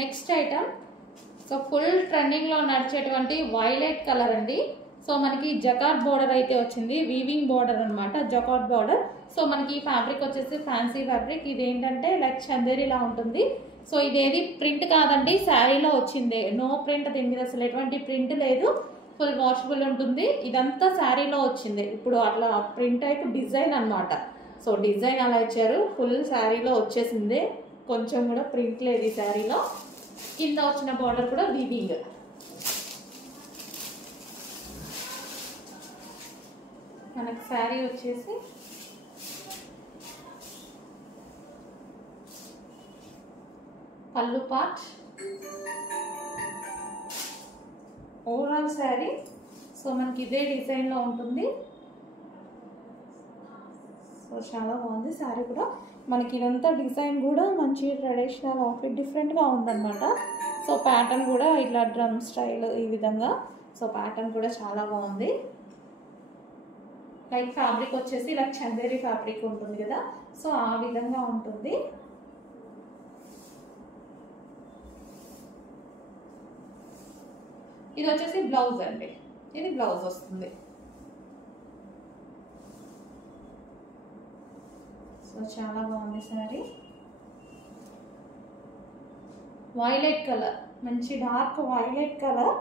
Next item so full trending లో నడిచేటువంటి violet colour అండి. సో మనకి జకార్డ్ బోర్డర్ అయితే వచ్చింది, వీవింగ్ బోర్డర్ అనమాట, జకార్డ్ బోర్డర్. సో మనకి ఫ్యాబ్రిక్ వచ్చేసి ఫ్యాన్సీ ఫ్యాబ్రిక్. ఇది ఏంటంటే లైక్ చందేరిలా ఉంటుంది. సో ఇదేది ప్రింట్ కాదండి, శారీలో వచ్చింది. నో ప్రింట్, దీని మీద అసలు ఎటువంటి ప్రింట్ లేదు, ఫుల్ వాషబుల్ ఉంటుంది. ఇదంతా శారీలో వచ్చింది. ఇప్పుడు అట్లా ప్రింట్ టైప్ డిజైన్ అనమాట. సో డిజైన్ అలా ఇచ్చారు, ఫుల్ శారీలో వచ్చేసింది, కొంచెం కూడా ప్రింట్ లేదు ఈ శారీలో. కింద వచ్చిన బార్డర్ కూడా వీవింగ్. మనకి శారీ వచ్చేసి పళ్ళు పార్ట్, ఓవరాల్ శారీ. సో మనకి ఇదే డిజైన్లో ఉంటుంది. సో చాలా బాగుంది శారీ కూడా. మనకి ఇదంతా డిజైన్ కూడా మంచి ట్రెడిషనల్ అవుట్ఫిట్, డిఫరెంట్గా ఉందన్నమాట. సో ప్యాటర్న్ కూడా ఇట్లా డ్రమ్ స్టైల్ ఈ విధంగా. సో ప్యాటర్న్ కూడా చాలా బాగుంది. లైక్ ఫ్యాబ్రిక్ వచ్చేసి లైక్ చందేరి ఫ్యాబ్రిక్ ఉంటుంది కదా, సో ఆ విధంగా ఉంటుంది. ఇది వచ్చేసి బ్లౌజ్ అండి, ఇది బ్లౌజ్ వస్తుంది. సో చాలా బాగుంది శారీ. వైలెట్ కలర్, మంచి డార్క్ వైలెట్ కలర్.